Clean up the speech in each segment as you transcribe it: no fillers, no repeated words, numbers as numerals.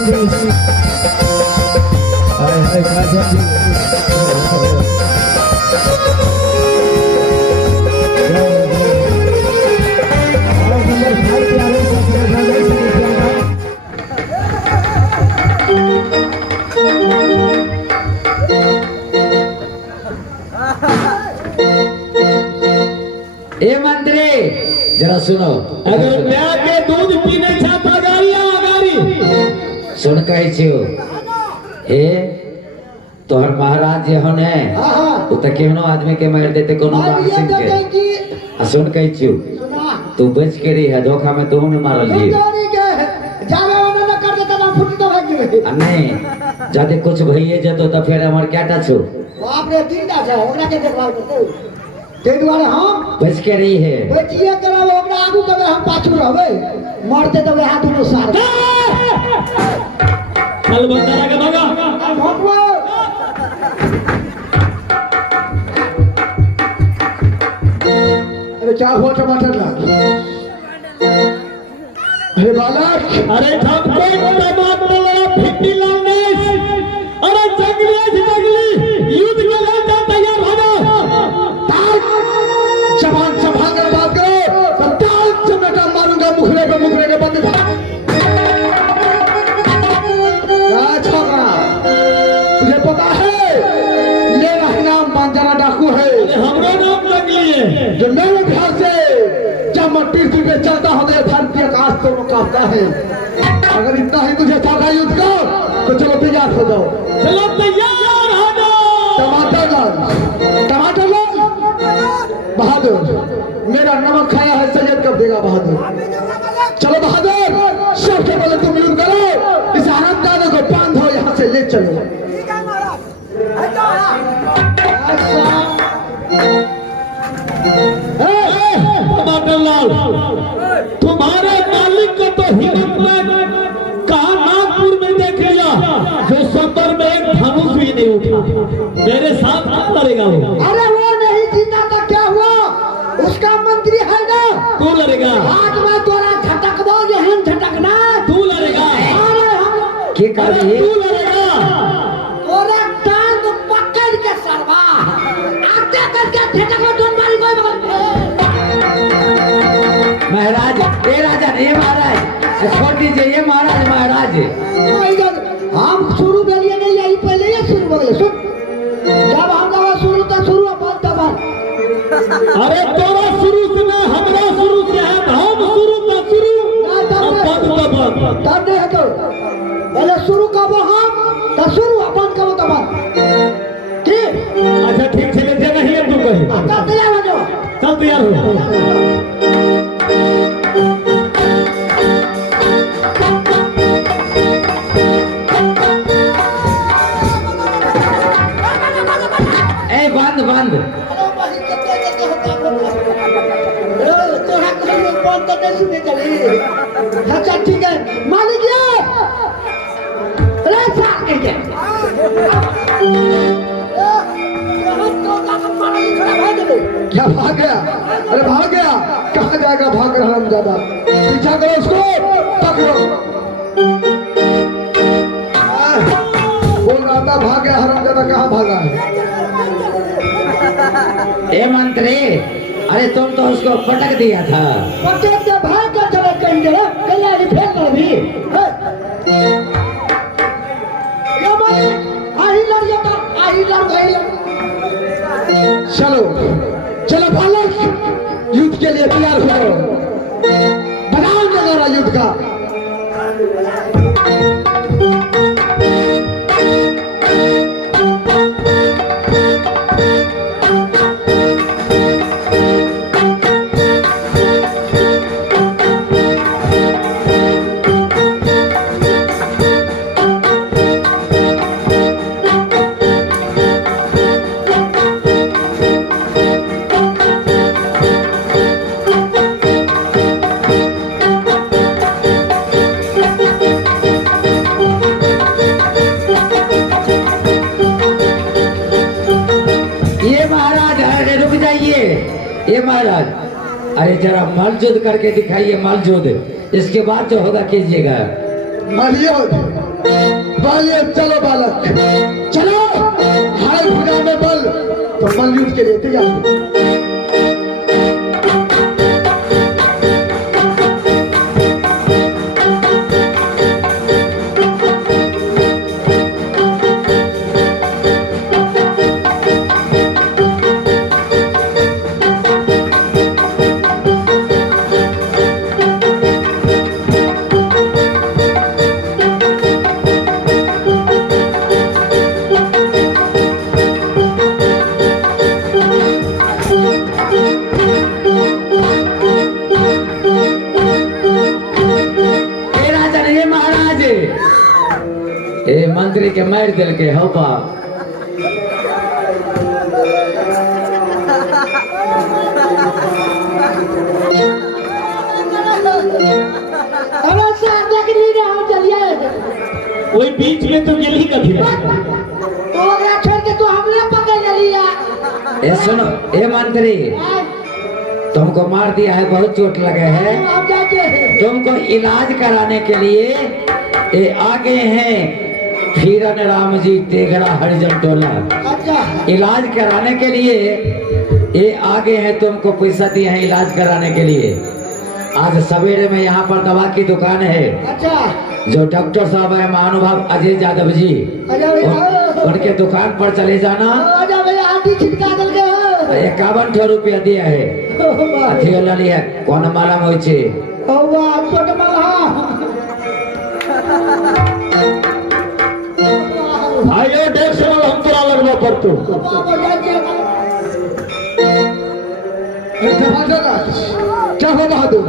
ए मंत्री जरा सुनो, अगर मैं के दूध पीने चाहता गाड़ी सुन कही छियो हे तोहर महाराज जे होने उ त केहनो आदमी के मार देते कोनो बांसिन के। आ सुन कही छियो तू बच के रही है, धोखा में तू ने मारल जी नहीं जादे कुछ भइए जतो त फिर हमर क्याटा छु बाप रे तीनटा छै ओकरा के देखभाल करते ते दुआरे हम बच के रही है। बचिए करावे ओकरा आगू कबे हम पाछू रहबे मरते तबे हाथ में सार चल बंदरा के भागा भगवा अरे क्या हुआ टमाटर ला अरे बालक अरे सब कोई टमाटर लड़ा भिंडी लाने अरे जंगली युद्ध के लिए जा तैयार हो जाओ। जवान संभाल कर बात करो ताल चमटा मारूंगा मुखरे के बंद छोकरा तुझे पता है मेरा नाम मांझाना डाकू है। हमरो नाम जंगली है जो मेरे घर से जब मैं पृथ्वी पे चलता हूँ तो धरती आकाश तो कांपता है। अगर इतना ही तुझे शौक है युद्ध का तो चलो तैयार हो जाओ। चलो तैयार हो जाओ। टमाटर लाल बहादुर मेरा नमक खाया है सैयद कब देगा बहादुर। चलो बहादुर सबसे पहले तुम युद्ध करो, इस हरामजादे को बांधो यहाँ से ले चलो। टमाटर लाल तुम्हारे मालिक को तो हिम्मत में कहा नागपुर में देख लिया जो सफर में एक धनुष भी नहीं उठा। मेरे साथ कब लड़ेगा वो? अरे वो नहीं जीता तो क्या हुआ, उसका मंत्री है ना। तू लड़ेगा? आज मैं तोरा झटकबो जहन झटकना तू लड़ेगा? अरे हम के कर अरे तू लड़ेगा? तोरे टांग पकड़ के सरवा आते करके झटकबो जोन मारी कोई महाराज ए राजा ए महाराज छोड़ दीजिए ये महाराज हम शुरू के लिए नहीं आई पहले ही शुरू हो गए। सुन जब हम दवा शुरू तो शुरू अपन दबा अरे तोरा शुरू से ना हमरा शुरू से है, हम शुरू तो शुरू अपन दबा तब नहीं हटो पहले शुरू कबो हम तो शुरू अपन कबो दबा की। अच्छा ठीक है लेते नहीं है तू कहीं आता तैयार हो जाओ। चल तैयार हो। बंद अच्छा ठीक है मालिक क्या भाग गया? अरे भाग गया कहाँ जाएगा? भाग रहा हम ज्यादा पीछा करो उसको पकड़ो। बोल रहा था भाग गया हराम ज्यादा, कहाँ भागा है? ए मंत्री अरे तुम तो उसको पटक दिया था। पटक के भाग का चला कहीं कल्याण फेंक कर भी चलो चलो बालक युद्ध के लिए तैयार हो, बनाओ नजारा युद्ध का। ये महाराज अरे जरा मलजुद करके दिखाइए, मलजुद इसके बाद जो होगा कीजिएगा। मलयुद्ध बोलिए चलो बालक चलो, हाथ भुजा में बल, तो मलयुद्ध के लिए तैयार। ए राजा रे महाराज, ए मंत्री के मार दिल के हो बाप। अरे साथ देख नहीं रहे हम चलिए। वही बीच में तो गेली कभी तो अगला छोड़ के तो हमने पकड़ लिया। ए सुनो ए मंत्री, तुमको मार दिया है, बहुत चोट लगे है, आप जाते हैं। तुमको इलाज कराने के लिए ये आगे हैं फिरन राम जी तेगड़ा हरिजन टोला। अच्छा इलाज कराने के लिए ये आगे हैं, तुमको पैसा दिए हैं इलाज कराने के लिए। आज सवेरे में यहाँ पर दवा की दुकान है, अच्छा जो डॉक्टर साहब है महानुभाव अजय यादव जी, आजा भैया, उनके दुकान पर चले जाना। आजा भैया, आटी छिटका दल के 51 रुपया दिया है, अथी वाला लिया कौन मालूम हो छे। वाह छोट मल्हा। भाइयों 150 हम तोरा लगवा पड़तो। बाबा जाके टमाटर राज, क्या हो बहादुर,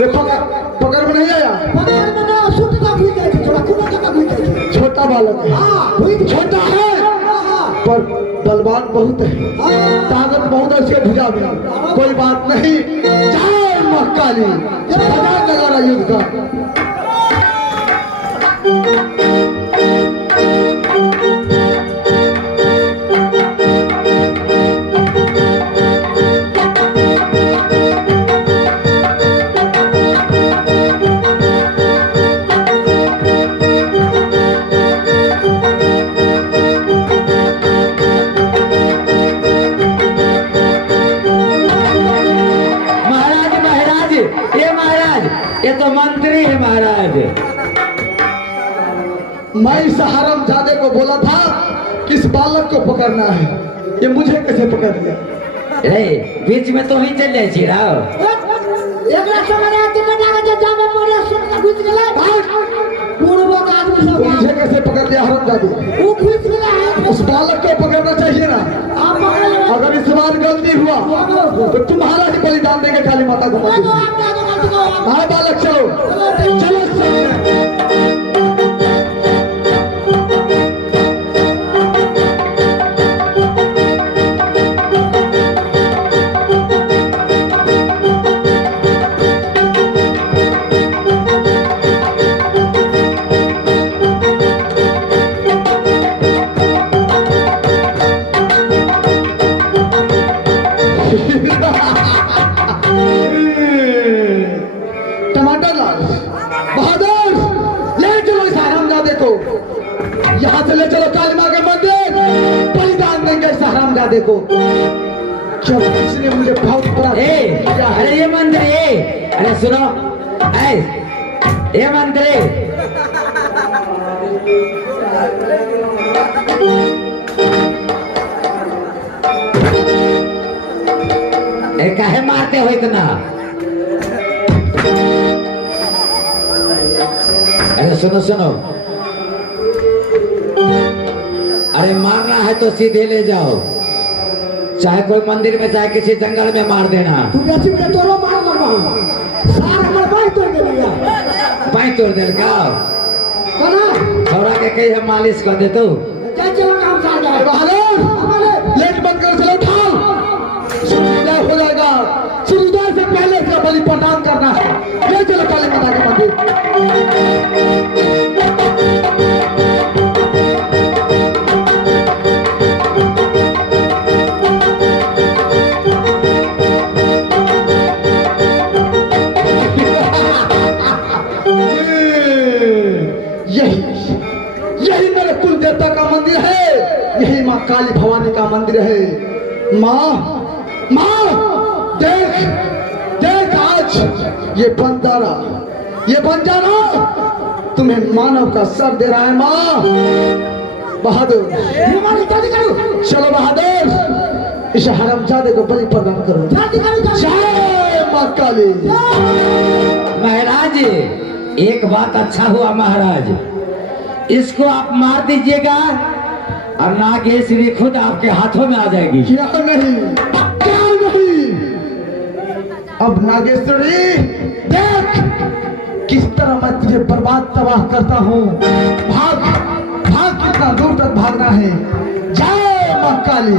ये पकड़ में नहीं आया। पकड़ में ना सुट का भूल गए थे, थोड़ा कुना का भूल गए थे। छोटा बालक है, हां भूल छोटा है पर बलवान बहुत है, ताकत बहुत है उसके भुजा में। कोई बात नहीं, जय महाकाली, बजा नगाड़ा युद्ध का। ये तो मंत्री है महाराज। मैं इस हरामजादे को बोला था कि इस बालक को पकड़ना है, ये मुझे कैसे पकड़ लिया। रे बीच में तो ही चल जाए चिराव। एकरा समय आते में जाके जा में पड़े सुट का घुस गेले। बुढ़वा का आदमी सब तो मुझे कैसे पकड़ लिया हरामजादे। वो घुस गेले है। उस बालक को पकड़ना चाहिए ना। आप पकड़ ले। अगर इस बार गलती हुआ तो तुम्हारा ही बलिदान देंगे काली माता को। आप जा गलती को। हाँ बालक चलो चलो सामने। टमाटर लाल बहादुर, ले चलो इस हरामजादे को, यहाँ से ले चलो काली माँ के मंदिर, बलिदान देंगे इस हरामजादे को। जब इसने मुझे बहुत बड़ा अरे ये मंत्री, अरे सुनो, ये मंत्री काहे मारते हो इतना। अरे सुनो सुनो, अरे मारना है तो सीधे ले जाओ, चाहे कोई मंदिर में चाहे किसी जंगल में मार देना। तू जैसे के तोरो मार मरवाऊ। सार हमर बाई तोड़ दे लिया। पाई तोड़ दे का कोना छोरा के कही हम मालिश कर दे तू। जा चलो काम सा जाए। बहादुर लेट बंद कर चलो, उठाओ सूर्योदय हो जाएगा। सूर्योदय से पहले इसका बलि प्रदान करना है। ले चलो काली माता के मंदिर। माँ माँ देख देख आज ये बंजारा तुम्हें मानव का सर दे रहा है माँ। बहादुर चलो बहादुर इस हरामजादे को बलि प्रदान करो। जय माँ काली। महाराज एक बात अच्छा हुआ महाराज, इसको आप मार दीजिएगा और नागेश्वरी खुद आपके हाथों में आ जाएगी। क्या नहीं अब नागेश्वरी देख किस तरह मैं तुझे बर्बाद तबाह करता हूँ। भाग भाग कितना दूर तक भागना है। जय माँ काली।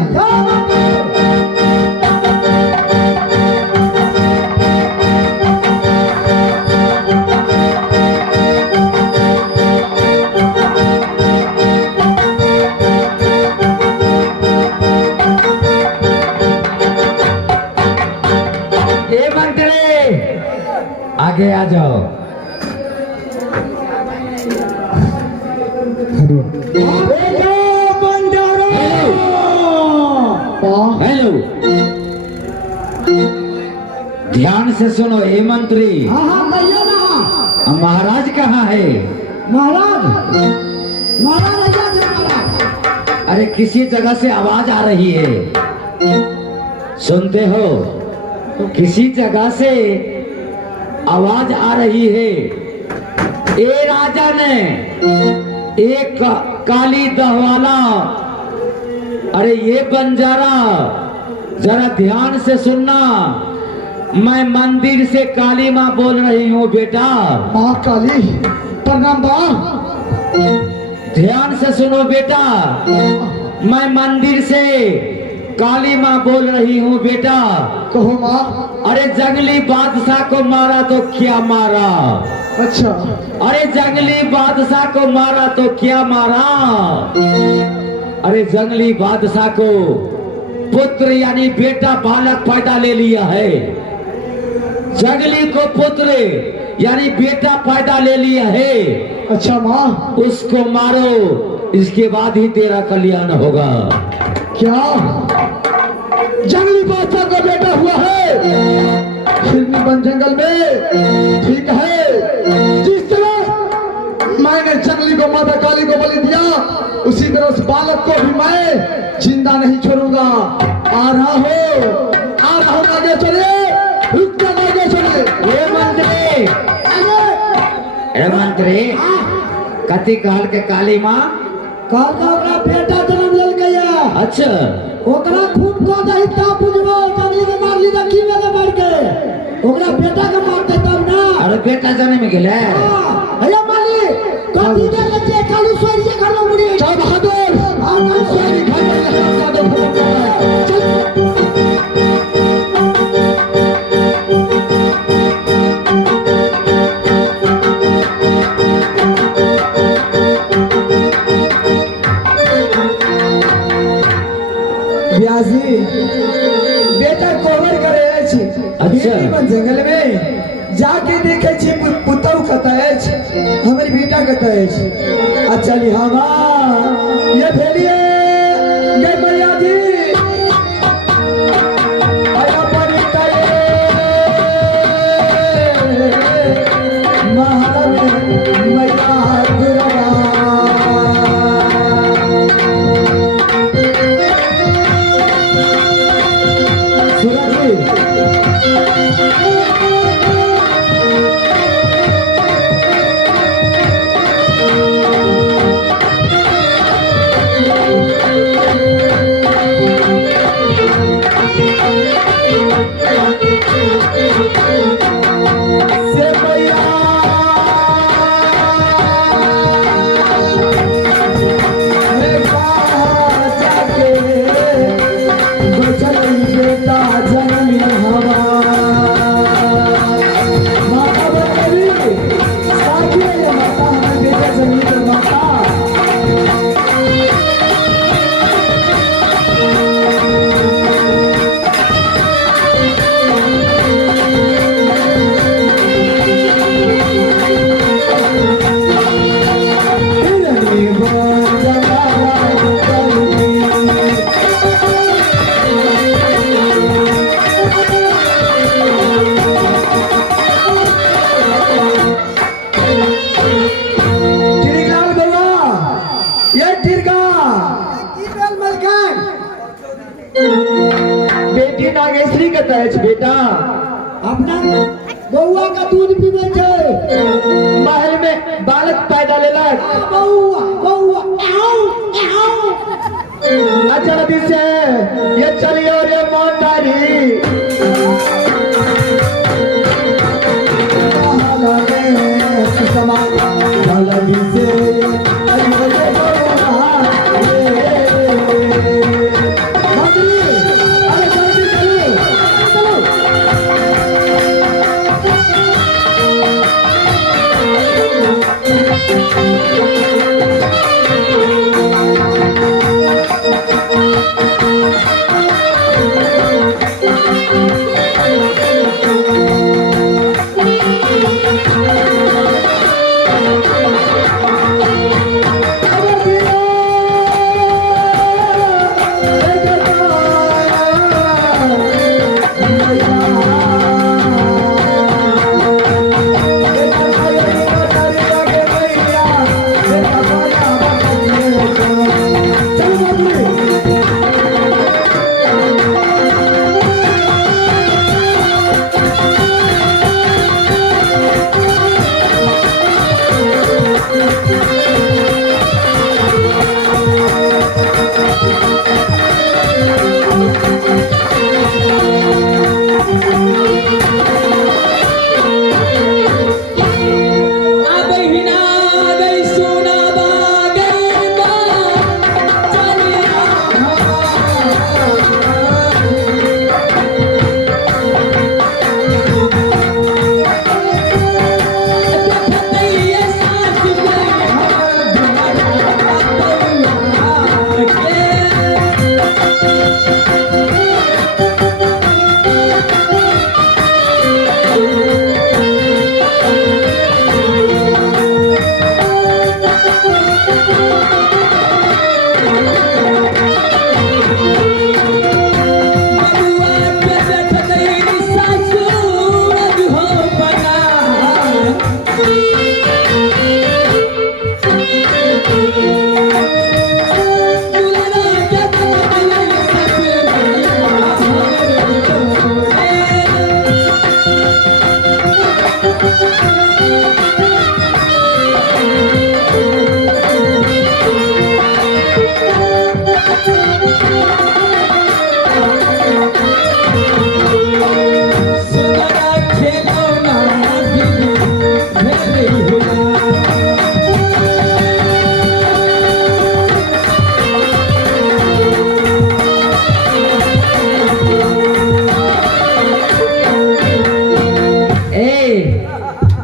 आगे आ जाओ। हेलो ध्यान से सुनो हे मंत्री। महाराज कहाँ है? अरे किसी जगह से आवाज आ रही है, सुनते हो? किसी जगह से आवाज आ रही है। ए राजा ने एक काली दहवाला, अरे ये बंजारा जरा ध्यान से सुनना, मैं मंदिर से काली माँ बोल रही हूँ बेटा। माँ काली प्रणाम माँ। ध्यान से सुनो बेटा, मैं मंदिर से काली माँ बोल रही हूँ बेटा। कहो माँ। अरे जंगली बादशाह को मारा तो क्या मारा? अच्छा। अरे जंगली बादशाह को मारा तो क्या मारा? अरे जंगली बादशाह को पुत्र यानी बेटा बालक पैदा ले लिया है। जंगली को पुत्र यानी बेटा पैदा ले लिया है। अच्छा माँ। उसको मारो, इसके बाद ही तेरा कल्याण होगा। क्या जंगली बादशाह का बेटा हुआ है फिल्मी बन जंगल में? ठीक है, जिस तरह मैंने जंगली को माता काली को बलि दिया उसी तरह उस बालक को भी मैं जिंदा नहीं छोड़ूंगा। आ रहा हो आगे चले, रुक जा आगे चले। ये मंत्री, अरे मंत्री कथी कहल के काली माँ? कल का ओकरा बेटा जन्म लेल गया। अच्छा, ओकरा खून को दही ता बुझबो, जंगली के मार ली त की में मार के ओकरा बेटा के मारते तब ना। अरे बेटा जन्म में गेले। हेलो माली कथी दे के जे काली सोरिए घर में मुड़ी। चल बहादुर, हम सोरी घर में लगा दो। चल ब्याजी बेटा कोवर करे अछि। अच्छा। जंगल में जाके देखे छी पुतौ कतय अछि, हमर बेटा कतय अछि। अच्छा लिहावा ये भेलिए गए मैया जी आया परिता महाराज मैया दुर्गा। बेटी नागेश्वरी के तहत बेटा अपना बउआ का दूध पीबे छै महल में बालक पैदा लेलक बउआ बउआ आओ आओ जल्दी से ये चलियो रे मोटारी जल्दी से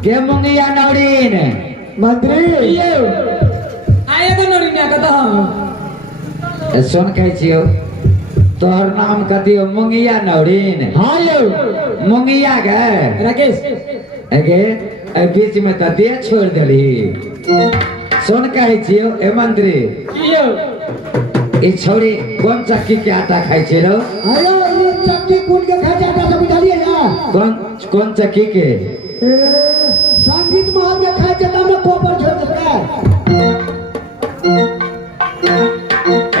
के मुंगिया नौरीन मंत्री आए तो नोरिया का हम सुन कह छियो तोहर नाम कथियो मुंगिया नौरीन हाँ यो मुंगिया गे राकेश गे ए बीच में त दे छोड़ देली सुन कह छियो ए मंत्री यो ई छोरी कौन चक्की के आटा खाई छे रो आयो ये चक्की कूट के खा जाता सब डालिए ना कौन चक्की के संगीत महल के खा जाता हमने कोपर छोड़ देता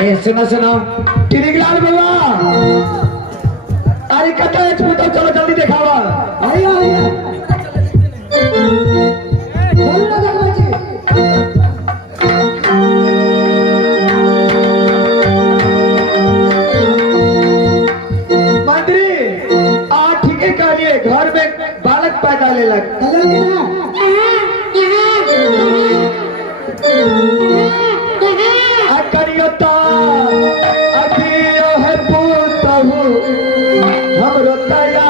ए सुनो टिरिगलाल बाबा अरे कटा है तो चलो जल्दी दिखावा आयो आयो बोलो ना दरवाजे मंत्री ठीक है कहिए घर में बालक पैदा ले लग चलो ना करियता अभी है पूतहु हम रोतया